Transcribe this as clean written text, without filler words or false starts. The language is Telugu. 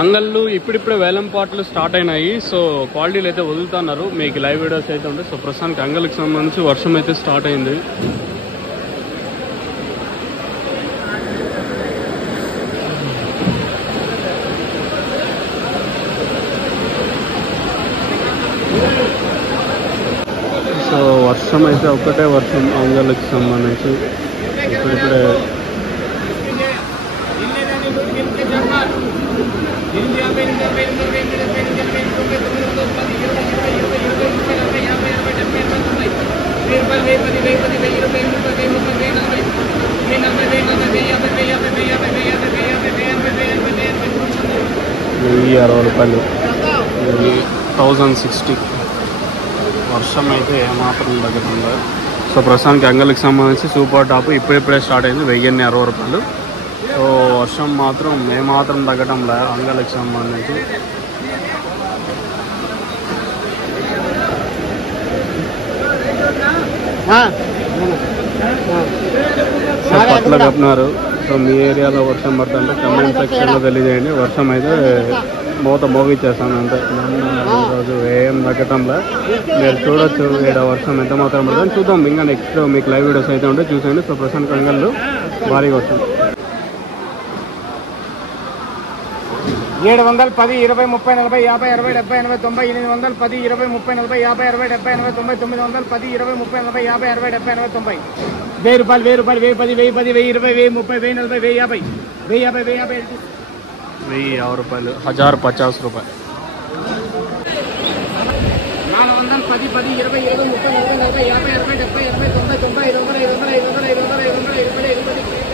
అంగళ్ళు ఇప్పుడిప్పుడే వేలం పాటలు స్టార్ట్ అయినాయి. సో క్వాలిటీలు అయితే వదులుతున్నారు, మీకు లైవ్ వీడియోస్ అయితే ఉంటాయి. సో ప్రస్తుతానికి అంగళ్ళకి సంబంధించి వర్షం అయితే స్టార్ట్ అయింది. సో వర్షం అయితే ఒక్కటే వర్షం అంగళ్ళకి సంబంధించి ఇప్పుడిప్పుడే. ₹1060 1060 వర్షం అయితే ఏమాత్రం తగ్గకుండా. సో ప్రస్తుతానికి అంగళ్ళకి సంబంధించి సూపర్ టాప్ ఇప్పుడిప్పుడే స్టార్ట్ అయింది, ₹1060. సో వర్షం మాత్రం ఏమాత్రం తగ్గటం లే అంగళ్ళకి సంబంధించి. పట్ల చెప్పినారు. సో మీ ఏరియాలో వర్షం పడుతుంటే కమెంట్ సెక్షన్లో తెలియజేయండి. వర్షం అయితే మూత మోగిచ్చేస్తాను అంతే. ఈరోజు ఏం తగ్గటంలో మీరు చూడొచ్చు ఈడ వర్షం ఎంత మాత్రం పడుతుంది చూద్దాం. ఇంకా నెక్స్ట్ మీకు లైవ్ వీడియోస్ అయితే ఉంటే చూసేయండి. సో ప్రశాంత్ అంగళ్ళు భారీగా వర్షం. 710 20 30 40 50 60 70 80 90 810 20 30 40 50 60 70 80 90 910 20 30 40 50 60 70 80 90 ₹1000 ₹1000 1010 1020 1020 1030 1040 1050 ₹1050 ₹1050 410 10 20 20 30 40 50 60 70 80 90 90 500 500 500 500 500 500 500